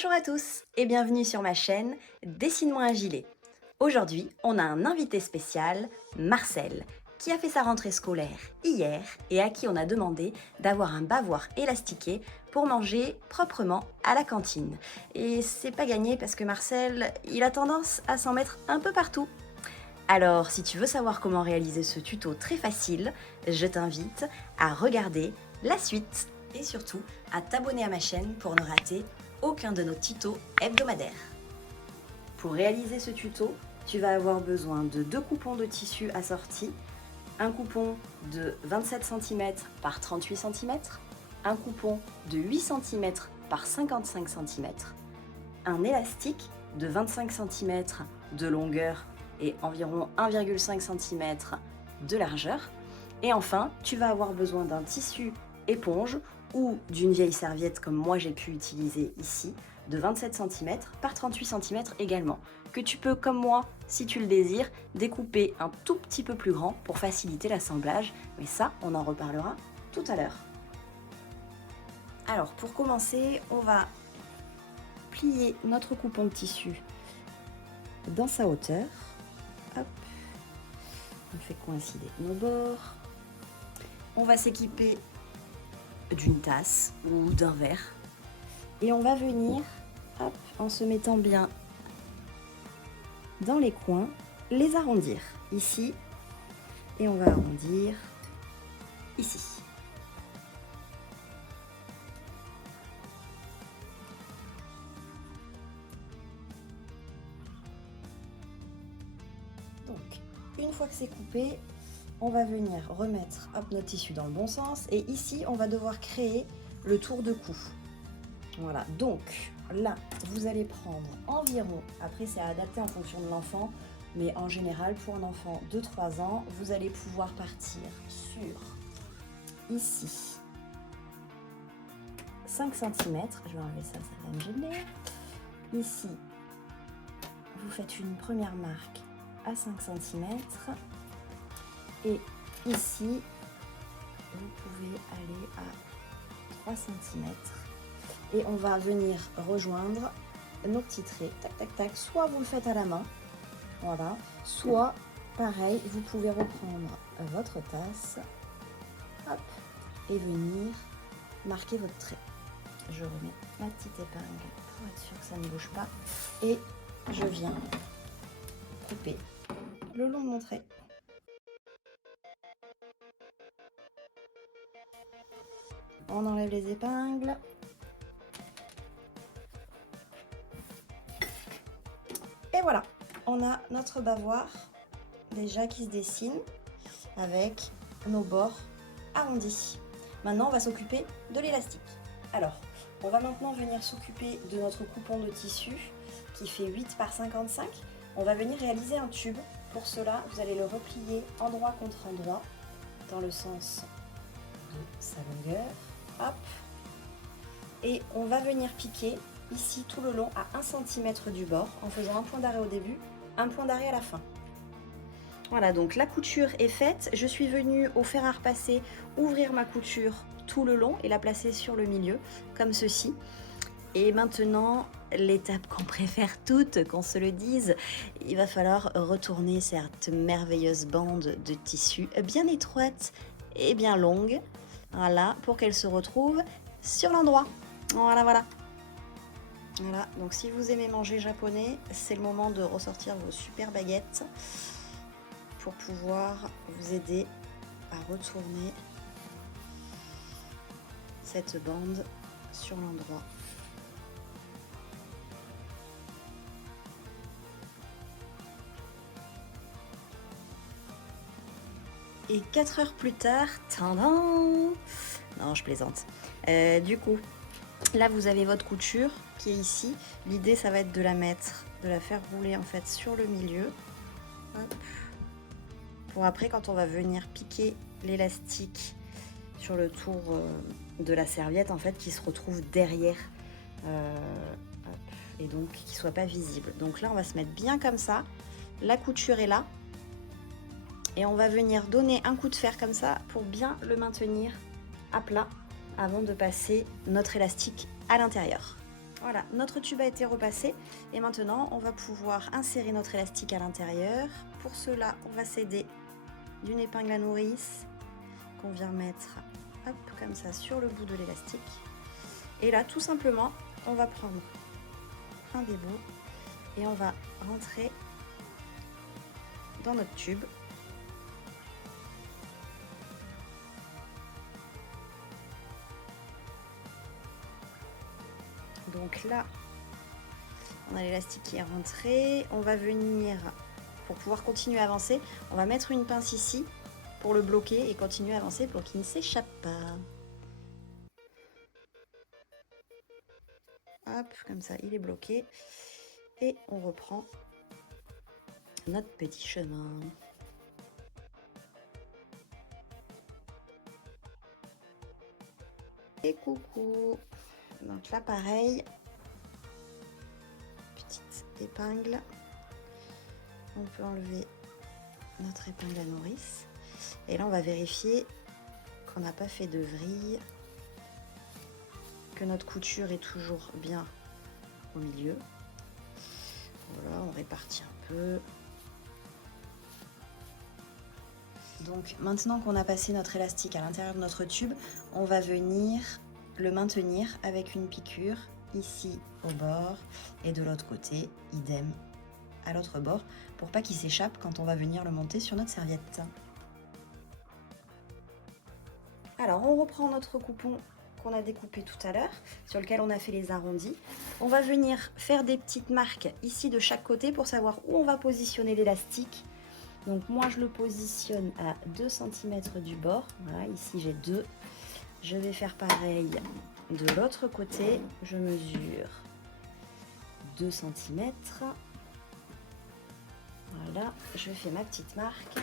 Bonjour à tous et bienvenue sur ma chaîne Dessine-moi un gilet. Aujourd'hui, on a un invité spécial, Marcel, qui a fait sa rentrée scolaire hier et à qui on a demandé d'avoir un bavoir élastiqué pour manger proprement à la cantine. Et c'est pas gagné parce que Marcel, il a tendance à s'en mettre un peu partout. Alors, si tu veux savoir comment réaliser ce tuto très facile, je t'invite à regarder la suite et surtout à t'abonner à ma chaîne pour ne rater aucun de nos tutos hebdomadaires. Pour réaliser ce tuto, tu vas avoir besoin de 2 coupons de tissu assortis, un coupon de 27 cm par 38 cm, un coupon de 8 cm par 55 cm, un élastique de 25 cm de longueur et environ 1,5 cm de largeur. Et enfin, tu vas avoir besoin d'un tissu éponge ou d'une vieille serviette comme moi j'ai pu utiliser ici, de 27 cm par 38 cm également, que tu peux, comme moi, si tu le désires, découper un tout petit peu plus grand pour faciliter l'assemblage, mais ça, on en reparlera tout à l'heure. Alors, pour commencer, on va plier notre coupon de tissu dans sa hauteur. Hop. On fait coïncider nos bords. On va s'équiper d'une tasse ou d'un verre et on va venir, hop, en se mettant bien dans les coins, les arrondir ici et on va arrondir ici. Donc, une fois que c'est coupé, on va venir remettre notre tissu dans le bon sens et ici on va devoir créer le tour de cou. Voilà, donc là vous allez prendre environ, après c'est à adapter en fonction de l'enfant, mais en général pour un enfant de 3 ans, vous allez pouvoir partir sur ici 5 cm, je vais enlever ça, ça va me gêner. Ici, vous faites une première marque à 5 cm. Et ici, vous pouvez aller à 3 cm. Et on va venir rejoindre nos petits traits. Tac, tac, tac. Soit vous le faites à la main, voilà. Soit, pareil, vous pouvez reprendre votre tasse, hop, et venir marquer votre trait. Je remets ma petite épingle pour être sûr que ça ne bouge pas. Et je viens couper le long de mon trait. On enlève les épingles. Et voilà, on a notre bavoir déjà qui se dessine avec nos bords arrondis. Maintenant, on va s'occuper de l'élastique. Alors, on va maintenant venir s'occuper de notre coupon de tissu qui fait 8 par 55. On va venir réaliser un tube. Pour cela, vous allez le replier endroit contre endroit dans le sens de sa longueur. Hop. Et on va venir piquer ici tout le long à 1 cm du bord en faisant un point d'arrêt au début, un point d'arrêt à la fin. Voilà, donc la couture est faite. Je suis venue au fer à repasser ouvrir ma couture tout le long et la placer sur le milieu comme ceci. Et maintenant, l'étape qu'on préfère toutes, qu'on se le dise, il va falloir retourner cette merveilleuse bande de tissu bien étroite et bien longue. Voilà, pour qu'elle se retrouve sur l'endroit. Voilà, voilà. Voilà, donc si vous aimez manger japonais, c'est le moment de ressortir vos super baguettes pour pouvoir vous aider à retourner cette bande sur l'endroit. Et 4 heures plus tard, tadam! Non, je plaisante. Du coup, là vous avez votre couture qui est ici. L'idée ça va être de la faire rouler en fait sur le milieu. Hop. Pour après, quand on va venir piquer l'élastique sur le tour de la serviette, en fait, qui se retrouve derrière. Hop, et donc qui soit pas visible. Donc là, on va se mettre bien comme ça. La couture est là. Et on va venir donner un coup de fer comme ça pour bien le maintenir à plat avant de passer notre élastique à l'intérieur. Voilà, notre tube a été repassé et maintenant on va pouvoir insérer notre élastique à l'intérieur. Pour cela, on va s'aider d'une épingle à nourrice qu'on vient mettre hop, comme ça sur le bout de l'élastique. Et là, tout simplement, on va prendre un des bouts et on va rentrer dans notre tube. Donc là, on a l'élastique qui est rentré. On va venir, pour pouvoir continuer à avancer, on va mettre une pince ici pour le bloquer et continuer à avancer pour qu'il ne s'échappe pas. Hop, comme ça, il est bloqué. Et on reprend notre petit chemin. Et coucou. Donc là, pareil. Petite épingle. On peut enlever notre épingle à nourrice. Et là, on va vérifier qu'on n'a pas fait de vrille, que notre couture est toujours bien au milieu. Voilà, on répartit un peu. Donc maintenant qu'on a passé notre élastique à l'intérieur de notre tube, on va venir le maintenir avec une piqûre ici au bord et de l'autre côté, idem à l'autre bord, pour pas qu'il s'échappe quand on va venir le monter sur notre serviette. Alors on reprend notre coupon qu'on a découpé tout à l'heure, sur lequel on a fait les arrondis. On va venir faire des petites marques ici de chaque côté pour savoir où on va positionner l'élastique. Donc moi je le positionne à 2 cm du bord, voilà, ici j'ai 2. Je vais faire pareil de l'autre côté, je mesure 2 cm. Voilà, je fais ma petite marque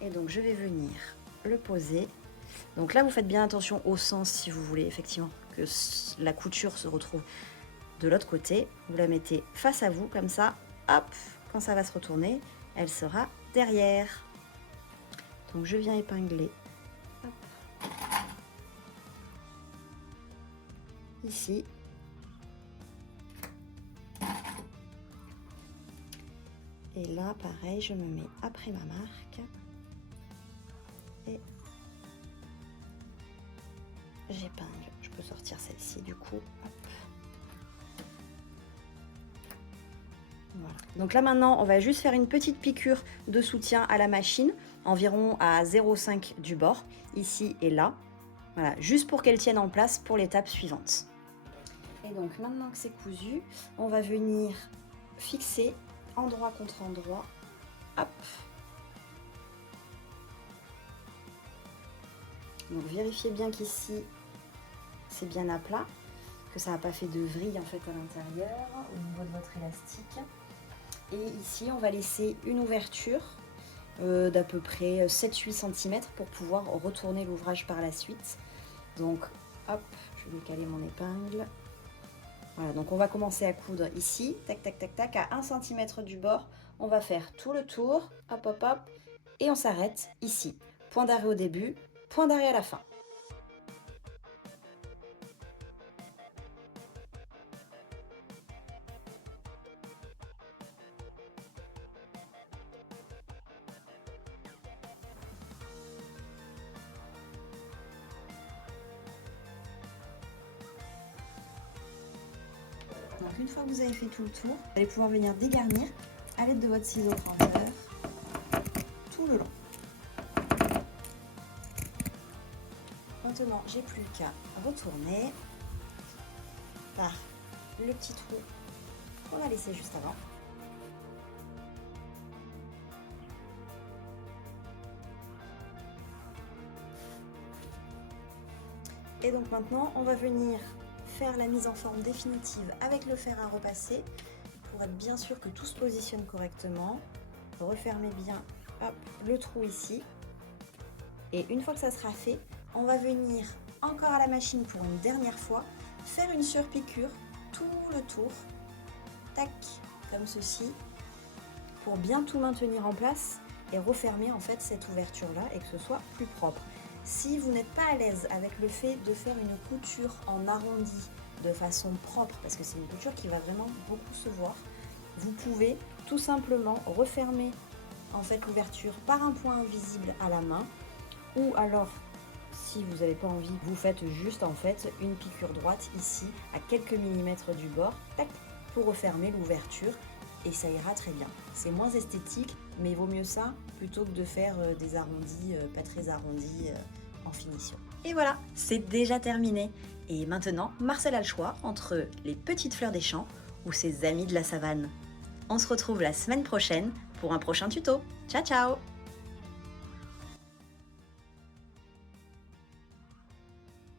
et donc je vais venir le poser. Donc là vous faites bien attention au sens si vous voulez effectivement que la couture se retrouve de l'autre côté. Vous la mettez face à vous comme ça, hop, quand ça va se retourner, elle sera derrière. Donc je viens épingler hop, ici. Et là pareil, je me mets après ma marque et j'épingle. Je peux sortir celle-ci du coup. Hop. Voilà. Donc là maintenant, on va juste faire une petite piqûre de soutien à la machine, environ à 0,5 du bord, ici et là. Voilà, juste pour qu'elle tienne en place pour l'étape suivante. Et donc maintenant que c'est cousu, on va venir fixer endroit contre endroit. Hop. Donc vérifiez bien qu'ici c'est bien à plat, que ça n'a pas fait de vrille en fait à l'intérieur au niveau de votre élastique. Et ici on va laisser une ouverture d'à peu près 7-8 cm pour pouvoir retourner l'ouvrage par la suite. Donc hop, je vais caler mon épingle. Voilà, donc on va commencer à coudre ici, tac tac tac tac, à 1 cm du bord. On va faire tout le tour, hop hop hop, et on s'arrête ici. Point d'arrêt au début, point d'arrêt à la fin. Donc une fois que vous avez fait tout le tour, vous allez pouvoir venir dégarnir à l'aide de votre ciseau trempeur tout le long. Maintenant, j'ai plus qu'à retourner par le petit trou qu'on a laissé juste avant. Et donc maintenant, on va venir faire la mise en forme définitive avec le fer à repasser pour être bien sûr que tout se positionne correctement. Refermez bien hop, le trou ici. Et une fois que ça sera fait, on va venir encore à la machine pour une dernière fois, faire une surpiqûre tout le tour, tac, comme ceci, pour bien tout maintenir en place et refermer en fait cette ouverture là et que ce soit plus propre. Si vous n'êtes pas à l'aise avec le fait de faire une couture en arrondi de façon propre, parce que c'est une couture qui va vraiment beaucoup se voir, vous pouvez tout simplement refermer en fait l'ouverture par un point invisible à la main, ou alors si vous n'avez pas envie, vous faites juste en fait une piqûre droite ici à quelques millimètres du bord, tac, pour refermer l'ouverture, et ça ira très bien. C'est moins esthétique, mais il vaut mieux ça plutôt que de faire des arrondis, pas très arrondis en finition. Et voilà, c'est déjà terminé. Et maintenant, Marcel a le choix entre les petites fleurs des champs ou ses amis de la savane. On se retrouve la semaine prochaine pour un prochain tuto. Ciao ciao!